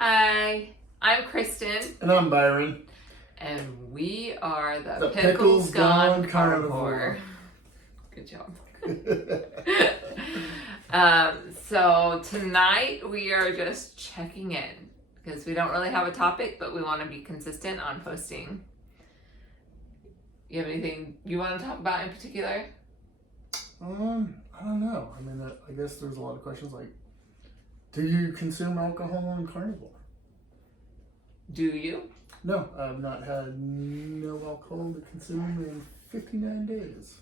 Hi, I'm Kristen, And I'm Byron. and we are the Pickles Gone Carnivore. Good job. So tonight we are just checking in because we don't really have a topic, but we want to be consistent on posting. You have anything you want to talk about in particular? I don't know. I mean, I guess there's a lot of questions like, do you consume alcohol on carnivore? Do you? No, I've not had no alcohol to consume in 59 days.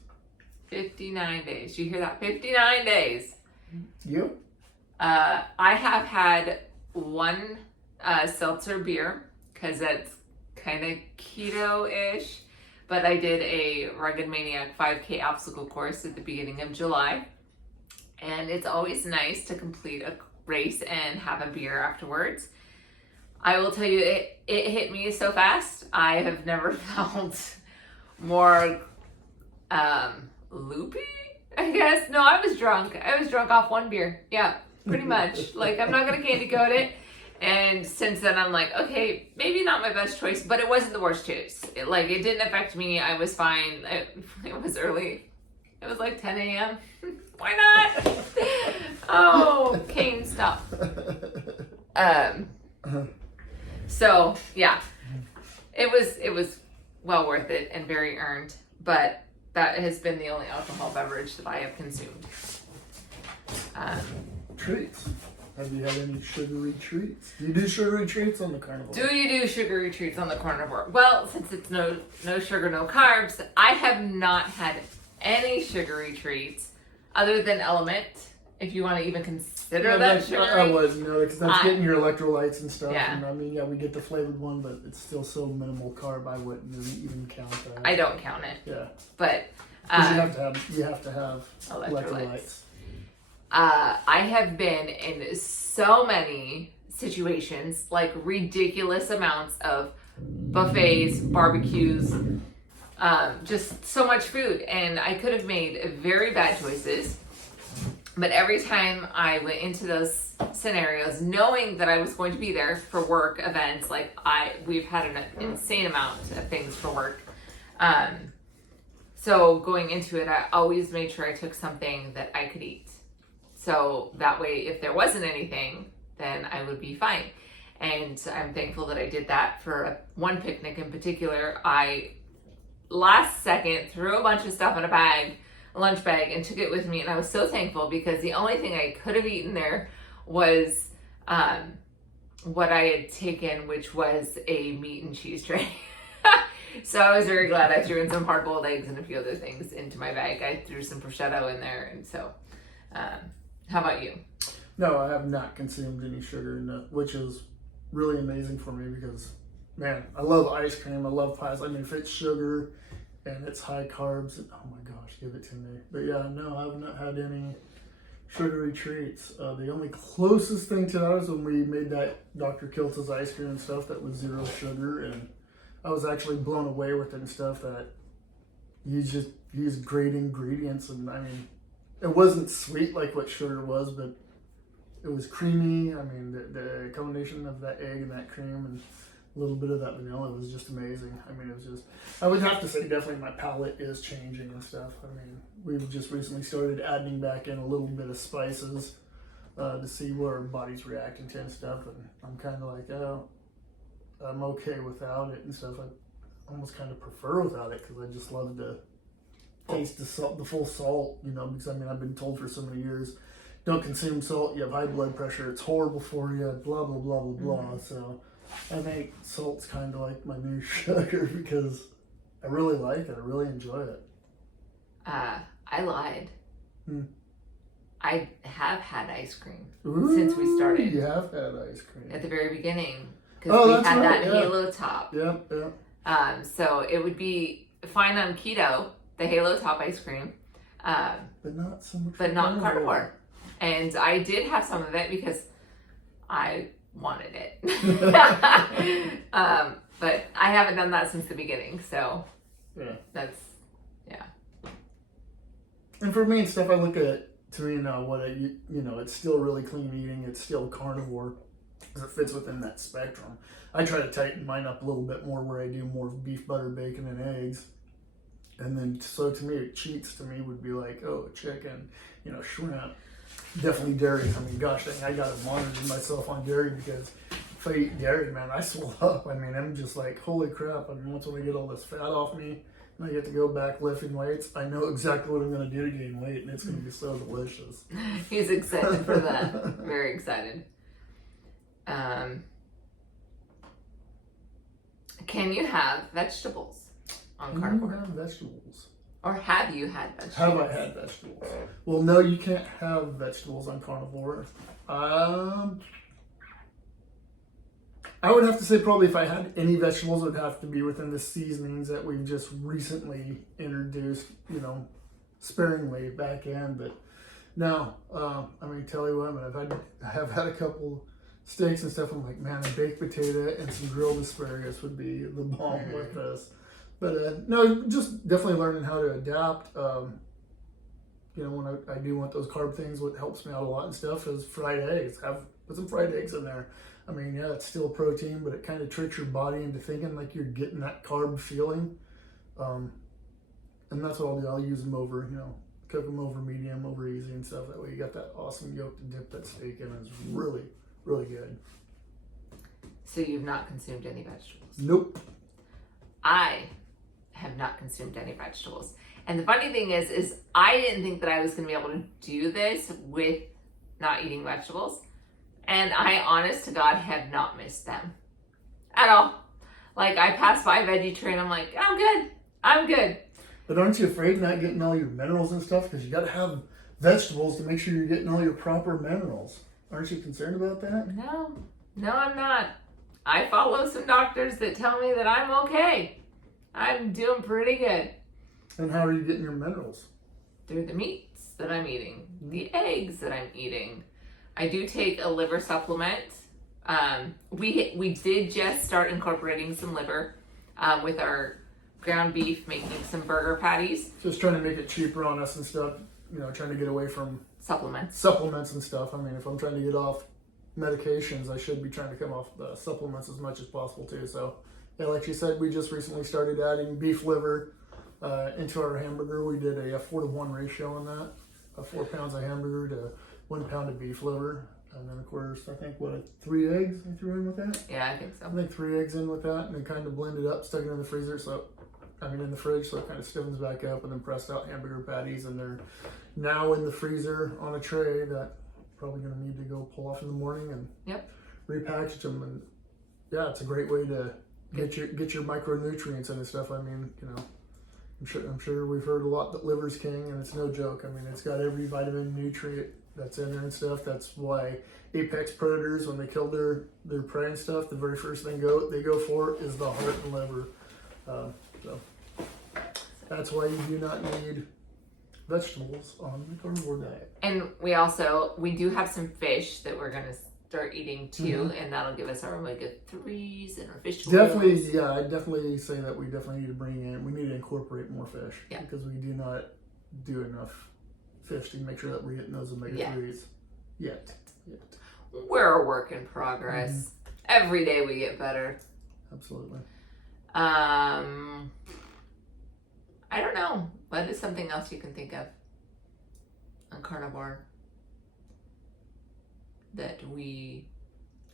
59 days. You hear that? 59 days. You? I have had one seltzer beer because it's kind of keto-ish, but I did a Rugged Maniac 5K obstacle course at the beginning of July, and it's always nice to complete a race and have a beer afterwards. I will tell you, it hit me so fast. I have never felt more loopy, I guess. No, I was drunk. I was drunk off one beer. Yeah, pretty much. Like, I'm not going to candy coat it. And since then, I'm like, okay, maybe not my best choice, but it wasn't the worst choice. It didn't affect me. I was fine. It was early. It was like 10 a.m. Why not? Oh, Kane, stop. So yeah, it was well worth it and very earned, but that has been the only alcohol beverage that I have consumed. Treats. Have you had any sugary treats? Do you do sugary treats on the carnivore? Do you do sugary treats on the carnivore? Well, since it's no sugar, no carbs, I have not had any sugary treats other than Element, if you want to even consider that sugary. I was, because that's getting your electrolytes and stuff. Yeah. And I mean, yeah, we get the flavored one, but it's still so minimal carb. I wouldn't even count that. I don't count it. Yeah. But you have to have electrolytes. I have been in so many situations, like ridiculous amounts of buffets, barbecues, just so much food, and I could have made very bad choices. But every time I went into those scenarios, knowing that I was going to be there for work events, we've had an insane amount of things for work. So going into it, I always made sure I took something that I could eat. So that way, if there wasn't anything, then I would be fine. And I'm thankful that I did that for one picnic in particular. I, last second, threw a bunch of stuff in a lunch bag, and took it with me. And I was so thankful because the only thing I could have eaten there was what I had taken, which was a meat and cheese tray. So I was very glad I threw in some hard-boiled eggs and a few other things into my bag. I threw some prosciutto in there. And so, how about you? No, I have not consumed any sugar, which is really amazing for me because, man, I love ice cream. I love pies. I mean, if it's sugar and it's high carbs, oh my gosh, give it to me. But yeah, no, I've not had any sugary treats. The only closest thing to that was when we made that Dr. Kiltz's ice cream and stuff that was 0 sugar, and I was actually blown away with it and stuff that you just use great ingredients. And I mean, it wasn't sweet like what sugar was, but it was creamy. I mean, the combination of that egg and that cream and a little bit of that vanilla was just amazing. I mean, it was just, I would have to say definitely my palate is changing and stuff. I mean, we've just recently started adding back in a little bit of spices to see what our body's reacting to and stuff. And I'm kind of like, oh, I'm okay without it and stuff. I almost kind of prefer without it because I just love to taste the salt, the full salt, because I mean, I've been told for so many years, don't consume salt, you have high blood pressure, it's horrible for you, blah, blah, blah, blah, blah. Mm-hmm. So I make salt's kind of like my new sugar because I really like it. I really enjoy it. I lied. I have had ice cream Ooh, since we started. You have had ice cream. At the very beginning. Because we had right, that Halo Top. Yeah. So it would be fine on keto, the Halo Top ice cream. But not so much. But not carnivore. And I did have some of it because I wanted it. But I haven't done that since the beginning, so that's. And for me and stuff, I look at, to me now, it's still really clean eating. It's still carnivore. because it fits within that spectrum. I try to tighten mine up a little bit more where I do more beef, butter, bacon, and eggs. And then, so to me, cheats to me would be like, oh, chicken, shrimp. Definitely dairy. I mean, gosh dang, I got to monitor myself on dairy because if I eat dairy, man, I swell up. I mean, I'm just like, holy crap. I mean, once when I get all this fat off me and I get to go back lifting weights, I know exactly what I'm going to do to gain weight, and it's going to be so delicious. He's excited for that. Very excited. Can you have vegetables on carnivore? Can you have vegetables? Or have you had vegetables? Have I had vegetables? Well, no, you can't have vegetables on carnivore. I would have to say probably if I had any vegetables, it would have to be within the seasonings that we've just recently introduced, sparingly back in. But no, I mean, tell you what, I have had a couple steaks and stuff. I'm like, man, a baked potato and some grilled asparagus would be the bomb with this. But no, just definitely learning how to adapt. When I do want those carb things, what helps me out a lot and stuff is fried eggs. Put some fried eggs in there. I mean, yeah, it's still protein, but it kind of tricks your body into thinking like you're getting that carb feeling. And that's what I'll do. I'll use them over, cook them over medium, over easy and stuff. That way you got that awesome yolk to dip that steak in. It's really, really good. So you've not consumed any vegetables? Nope. I have not consumed any vegetables. And the funny thing is I didn't think that I was going to be able to do this with not eating vegetables. And I, honest to God, have not missed them at all. Like, I pass by Veggie Tray and I'm like, I'm good. But aren't you afraid of not getting all your minerals and stuff? Because you got to have vegetables to make sure you're getting all your proper minerals. Aren't you concerned about that? No, I'm not. I follow some doctors that tell me that I'm okay. I'm doing pretty good. And how are you getting your minerals? Through the meats that I'm eating, the eggs that I'm eating. I do take a liver supplement. We did just start incorporating some liver with our ground beef, making some burger patties. Just trying to make it cheaper on us and stuff. Trying to get away from supplements and stuff. I mean, if I'm trying to get off medications, I should be trying to come off the supplements as much as possible too. So, yeah, like you said, we just recently started adding beef liver into our hamburger. We did a 4-to-1 ratio on that. 4 pounds of hamburger to 1 pound of beef liver. And then, of course, I think, 3 eggs I threw in with that? Yeah, I think so. I think 3 eggs in with that, and then kind of blended up, stuck it in the freezer, in the fridge, so it kind of stiffens back up, and then pressed out hamburger patties, and they're now in the freezer on a tray that probably going to need to go pull off in the morning and repackage them. And yeah, it's a great way to get your micronutrients and stuff. I mean, I'm sure we've heard a lot that liver's king, and it's no joke. I mean, it's got every vitamin, nutrient that's in there and stuff. That's why apex predators, when they kill their prey and stuff, the very first thing they go for is the heart and liver. So that's why you do not need vegetables on the carnivore diet. And we do have some fish that we're gonna start eating too, and that'll give us our omega-3s and our fish oils. Definitely, yeah, I definitely say that we definitely need to we need to incorporate more fish because we do not do enough fish to make sure that we're getting those omega-3s yet. We're a work in progress. Every day we get better. Absolutely. I don't know. What is something else you can think of on carnivore that we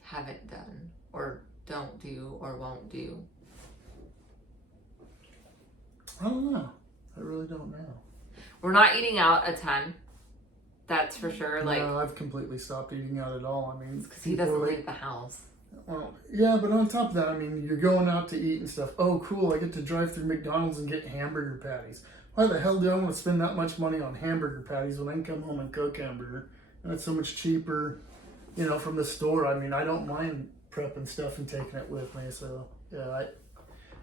haven't done or don't do or won't do? I don't know. I really don't know. We're not eating out a ton. That's for sure. No, I've completely stopped eating out at all. I mean, because he doesn't leave the house. Well, yeah, but on top of that, I mean, you're going out to eat and stuff. Oh, cool, I get to drive through McDonald's and get hamburger patties. Why the hell do I want to spend that much money on hamburger patties when I can come home and cook hamburger? And it's so much cheaper, from the store. I mean, I don't mind prepping stuff and taking it with me. So, yeah,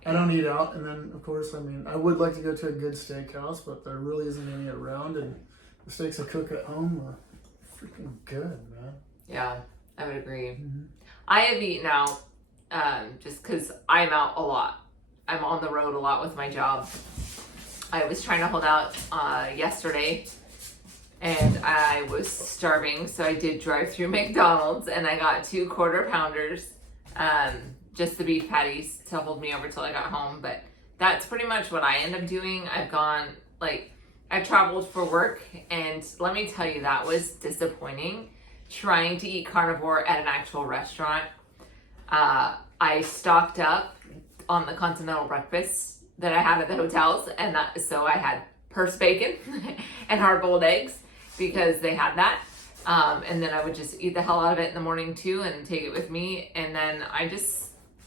I don't eat out. And then, of course, I mean, I would like to go to a good steakhouse, but there really isn't any around. And the steaks I cook at home are freaking good, man. Yeah, I would agree. I have eaten out just because I'm out a lot. I'm on the road a lot with my job. I was trying to hold out yesterday and I was starving, so I did drive through McDonald's and I got 2 quarter pounders, just the beef patties to hold me over till I got home. But that's pretty much what I end up doing. I traveled for work, and let me tell you, that was disappointing trying to eat carnivore at an actual restaurant. I stocked up on the continental breakfast that I had at the hotels, and so I had purse bacon and hard-boiled eggs because they had that. And then I would just eat the hell out of it in the morning too and take it with me. And then I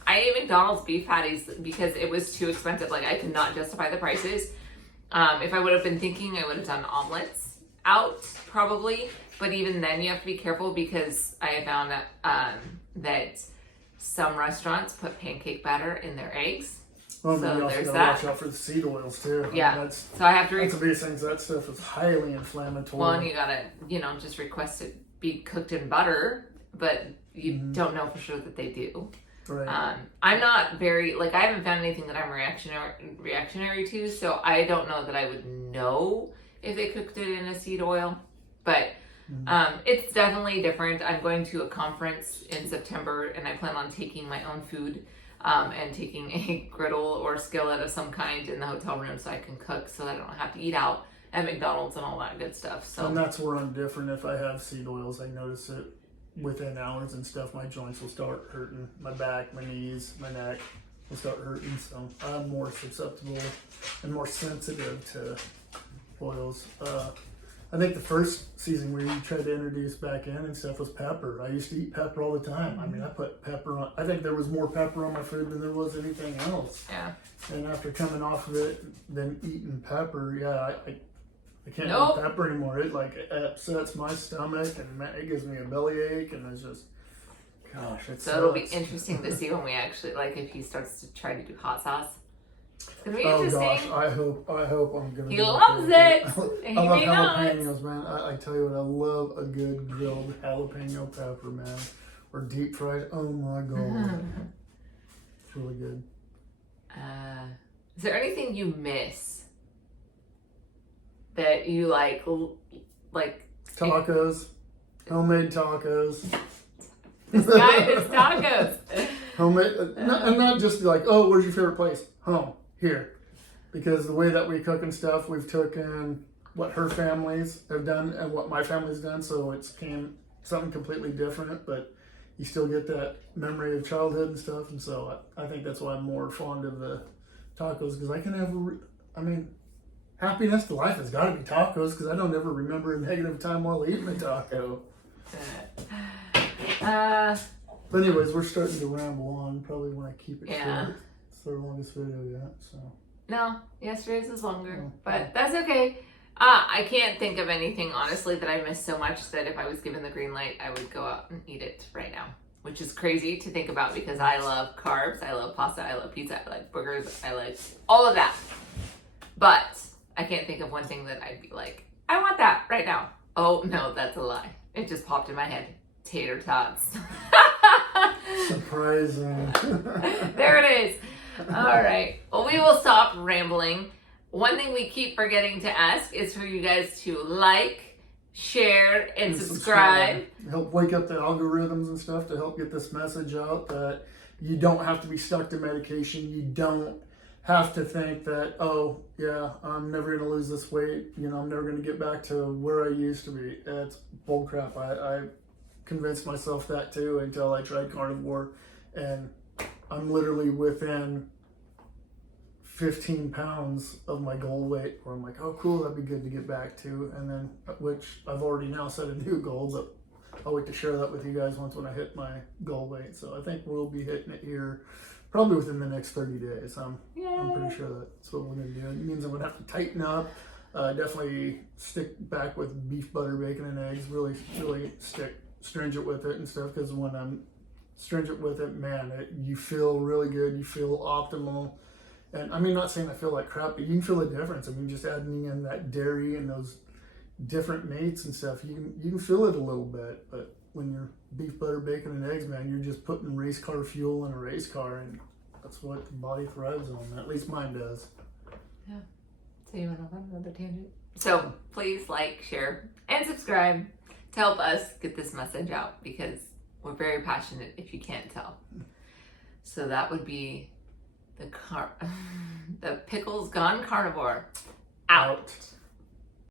ate McDonald's beef patties because it was too expensive. Like, I could not justify the prices. If I would have been thinking, I would have done omelets out probably. But even then, you have to be careful because I have found that some restaurants put pancake batter in their eggs. Well, So you also there's gotta that. watch out for the seed oils too. Yeah. That's So I have to the biggest thing. That stuff is highly inflammatory. Well, and you gotta, just request it be cooked in butter, but you don't know for sure that they do. Right. I'm not very, I haven't found anything that I'm reactionary to, so I don't know that I would know if they cooked it in a seed oil, but it's definitely different. I'm going to a conference in September, and I plan on taking my own food and taking a griddle or skillet of some kind in the hotel room so I can cook so that I don't have to eat out at McDonald's and all that good stuff. So And that's where I'm different. If I have seed oils, I notice it within hours and stuff. My joints will start hurting. My back, my knees, my neck will start hurting. So I'm more susceptible and more sensitive to oils. I think the first season where you tried to introduce back in and stuff was pepper. I used to eat pepper all the time. I mean, I put pepper on. I think there was more pepper on my food than there was anything else. yeah. And after coming off of it, then eating pepper, I can't Nope. eat pepper anymore. It upsets my stomach and it gives me a bellyache, and it's just, gosh, it's So it'll be interesting to see when we actually, if he starts to try to do hot sauce. It's gonna be Oh interesting. gosh, I hope I'm gonna. He be loves okay it. with He I love may not. jalapenos, man. I tell you what, I love a good grilled jalapeno pepper, man, or deep fried. Oh my god, it's really good. Is there anything you miss that you like? Tacos, homemade tacos. This guy is tacos. Homemade, and not just oh, where's your favorite place? Home, here. Because the way that we cook and stuff, we've taken what her families have done and what my family's done, so it's came something completely different, but you still get that memory of childhood and stuff, and so I think that's why I'm more fond of the tacos, because I can have, happiness to life has got to be tacos, because I don't ever remember a negative time while eating a taco. But anyways, we're starting to ramble on. Probably want to keep it short. It's our longest video yet, so. No, yesterday's was longer, Oh. but that's okay. I can't think of anything, honestly, that I missed so much that if I was given the green light, I would go out and eat it right now. Which is crazy to think about because I love carbs, I love pasta, I love pizza, I like burgers, I like all of that. But I can't think of one thing that I'd be like, I want that right now. Oh, no, that's a lie. It just popped in my head. Tater tots. Surprising. There it is. All right. Well, we will stop rambling. One thing we keep forgetting to ask is for you guys to like, share, and subscribe. Help wake up the algorithms and stuff to help get this message out that you don't have to be stuck to medication. You don't have to think that, oh, yeah, I'm never going to lose this weight. I'm never going to get back to where I used to be. It's bullcrap. I convinced myself that too until I tried carnivore, and I'm literally within 15 pounds of my goal weight, where I'm like, oh cool, that'd be good to get back to. And then, which I've already now set a new goal, but I'll wait to share that with you guys once when I hit my goal weight. So I think we'll be hitting it here probably within the next 30 days. I'm pretty sure that's what we're gonna do. It means I'm gonna have to tighten up, definitely stick back with beef, butter, bacon, and eggs, really stick stringent with it and stuff, because when I'm stringent with it, man, you feel really good, you feel optimal. And I mean, not saying I feel like crap, but you can feel the difference. I mean, just adding in that dairy and those different meats and stuff, you can feel it a little bit. But when you're beef, butter, bacon, and eggs, man, you're just putting race car fuel in a race car, and that's what the body thrives on. At least mine does. Yeah. So you want to run another tangent? So please like, share, and subscribe to help us get this message out because we're very passionate if you can't tell. So that would be the Pickles Gone Carnivore out.